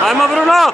Ajmo Bruno!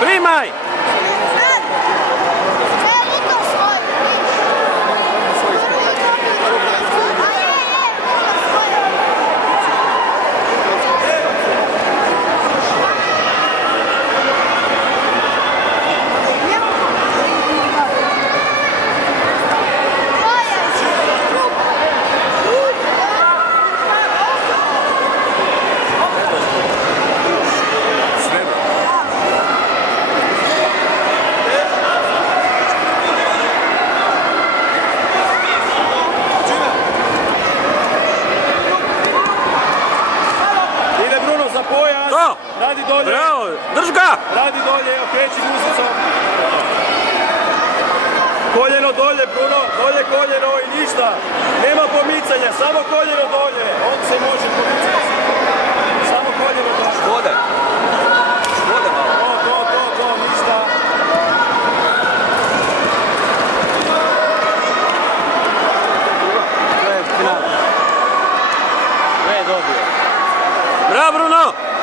Primaj! Radi dolje. Bravo, drž ga! Radi dolje, okreći guzicom. Koljeno dolje, Bruno, dolje koljeno i ništa. Nema pomicanja, samo koljeno dolje. On se može pomicati. Samo koljeno dolje. Škode. Škode malo. To, ništa. Bravo Bruno!